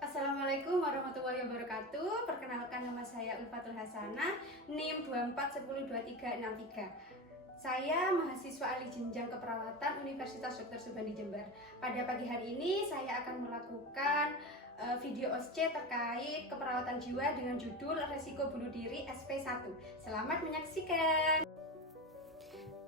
Assalamualaikum warahmatullahi wabarakatuh. Perkenalkan, nama saya Ulfatul Hasanah, NIM 24102363. Saya mahasiswa ahli jenjang keperawatan Universitas Dr. Subandi Jember. Pada pagi hari ini saya akan melakukan video OSCE terkait keperawatan jiwa dengan judul Resiko Bunuh Diri SP1. Selamat menyaksikan.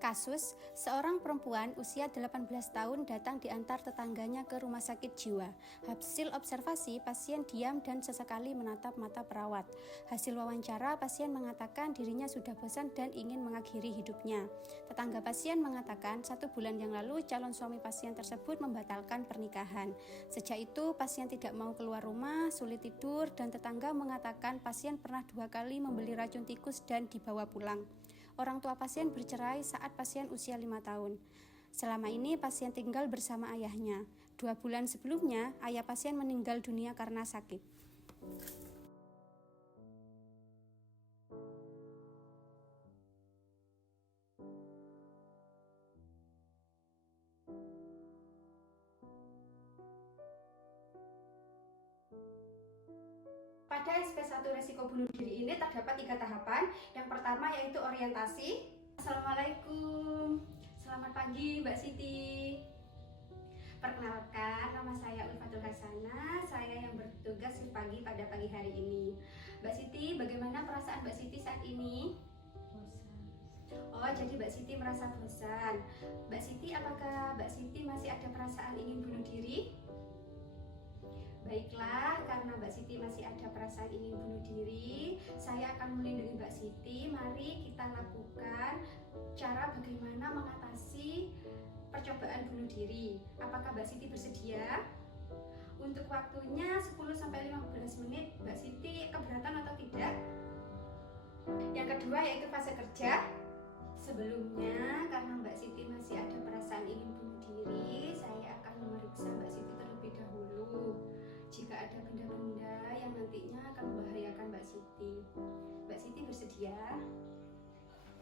Kasus, seorang perempuan usia 18 tahun datang diantar tetangganya ke rumah sakit jiwa. Hasil observasi, pasien diam dan sesekali menatap mata perawat. Hasil wawancara, pasien mengatakan dirinya sudah bosan dan ingin mengakhiri hidupnya. Tetangga pasien mengatakan 1 bulan yang lalu calon suami pasien tersebut membatalkan pernikahan. Sejak itu, pasien tidak mau keluar rumah, sulit tidur, dan tetangga mengatakan pasien pernah 2 kali membeli racun tikus dan dibawa pulang. Orang tua pasien bercerai saat pasien usia 5 tahun. Selama ini pasien tinggal bersama ayahnya. 2 bulan sebelumnya, ayah pasien meninggal dunia karena sakit. Pada SP1 resiko bunuh diri ini terdapat 3 tahapan. Yang pertama yaitu orientasi. Assalamualaikum, selamat pagi Mbak Siti. Perkenalkan, nama saya Ulfatul Hasanah. Saya yang bertugas shift pagi pada pagi hari ini. Mbak Siti, bagaimana perasaan Mbak Siti saat ini? Bosan. Oh, jadi Mbak Siti merasa bosan. Mbak Siti, apakah Mbak Siti masih ada perasaan ingin bunuh diri? Baiklah, karena Mbak Siti masih ada perasaan ingin bunuh diri, saya akan melindungi Mbak Siti. Mari kita lakukan cara bagaimana mengatasi percobaan bunuh diri. Apakah Mbak Siti bersedia? Untuk waktunya 10-15 menit, Mbak Siti keberatan atau tidak? Yang kedua yaitu fase kerja. Sebelumnya, karena Mbak Siti masih ada perasaan ingin bunuh diri, saya akan memeriksa Mbak Siti terlebih dahulu. Jika ada benda-benda yang nantinya akan membahayakan Mbak Siti. Mbak Siti bersedia?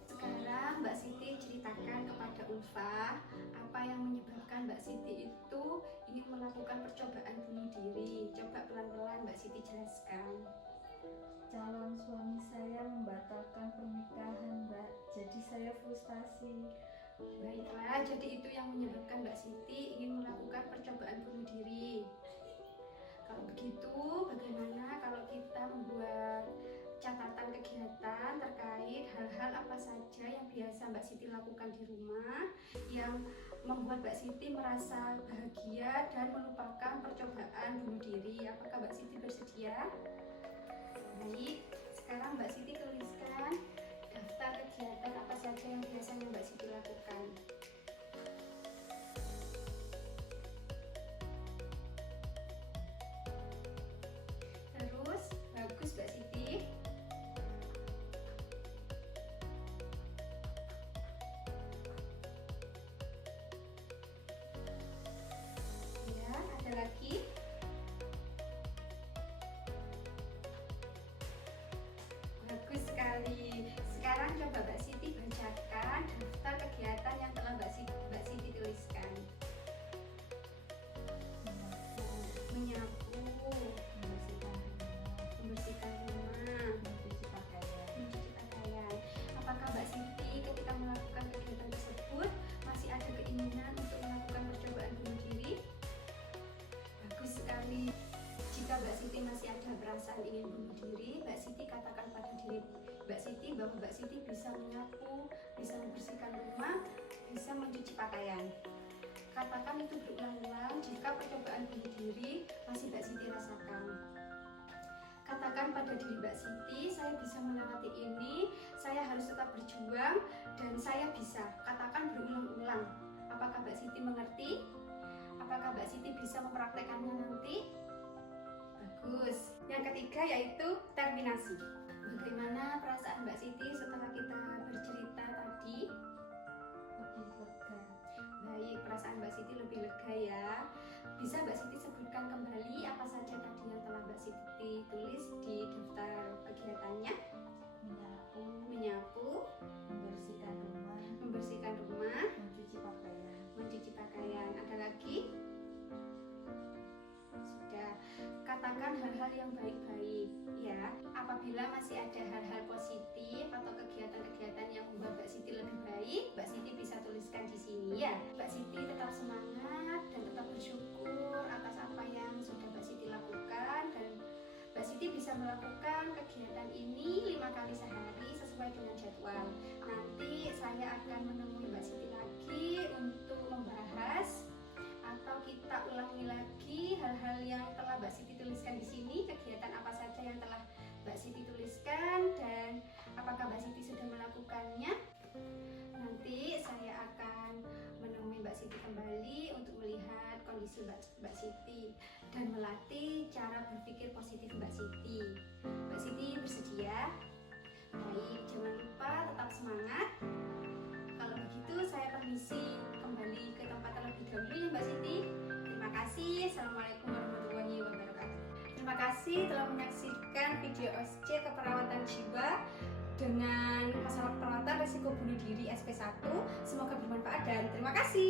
Sekarang Mbak Siti ceritakan kepada Ulfa apa yang menyebabkan Mbak Siti itu ingin melakukan percobaan bunuh diri. Coba pelan-pelan Mbak Siti jelaskan. Calon suami saya membatalkan pernikahan, Mbak. Jadi saya frustasi. Baiklah, jadi itu yang menyebabkan Mbak Siti ingin melakukan percobaan bunuh diri. Kalau begitu, bagaimana kalau kita membuat catatan kegiatan terkait hal-hal apa saja yang biasa Mbak Siti lakukan di rumah yang membuat Mbak Siti merasa bahagia dan melupakan percobaan bunuh diri. Apakah Mbak Siti bersedia? Baik, sekarang Mbak Siti tuliskan daftar kegiatan apa saja yang biasanya Mbak Siti lakukan. Terus, bagus Mbak Siti. Ya, ada lagi. Bagus sekali. Sekarang coba Mbak Siti bacakan daftar kegiatan yang telah Mbak Siti tuliskan. Menyapu, membersihkan rumah, mencuci pakaian. Apakah Mbak Siti ketika melakukan kegiatan tersebut masih ada keinginan untuk melakukan percobaan bunuh diri? Bagus sekali. Jika Mbak Siti masih ada perasaan ingin bunuh diri, Mbak Siti katakan pada diri Mbak Siti bahwa Mbak Siti bisa menyapu, bisa membersihkan rumah, bisa mencuci pakaian. Katakan itu berulang-ulang jika percobaan bunuh diri masih Mbak Siti rasakan. Katakan pada diri Mbak Siti, saya bisa melewati ini, saya harus tetap berjuang, dan saya bisa. Katakan berulang-ulang. Apakah Mbak Siti mengerti? Apakah Mbak Siti bisa mempraktekannya nanti? Bagus. Yang ketiga yaitu terminasi. Bagaimana perasaan Mbak Siti setelah kita bercerita tadi? Lebih lega. Baik, perasaan Mbak Siti lebih lega ya. Bisa Mbak Siti sebutkan kembali apa saja tadi yang telah Mbak Siti tulis di daftar kegiatannya? Menyapu, membersihkan rumah, mencuci pakaian. Ada lagi? Sudah. katakan hal-hal yang baik-baik ya. Apabila masih ada hal-hal positif atau kegiatan-kegiatan yang membuat Mbak Siti lebih baik, Mbak Siti bisa tuliskan di sini ya. Mbak Siti tetap semangat dan tetap bersyukur atas apa yang sudah Mbak Siti lakukan, dan Mbak Siti bisa melakukan kegiatan ini 5 kali sehari sesuai dengan jadwal. Nanti saya akan menemui Mbak Siti lagi untuk membahas atau kita ulangi lagi hal-hal yang telah Mbak Siti tuliskan di sini, kegiatan apa saja yang telah Mbak Siti tuliskan dan apakah Mbak Siti sudah melakukannya. Nanti saya akan menemui Mbak Siti kembali untuk melihat kondisi Mbak Siti dan melatih cara berpikir positif Mbak Siti. Mbak Siti bersedia? Baik, jangan lupa tetap semangat. Kalau begitu saya permisi kembali ke tempat terlebih dahulu ya Mbak Siti. Terima kasih. Assalamualaikum warahmatullahi wabarakatuh. Terima kasih telah menyaksikan video OSC keperawatan jiwa dengan masalah perawatan risiko bunuh diri SP1. Semoga bermanfaat dan terima kasih.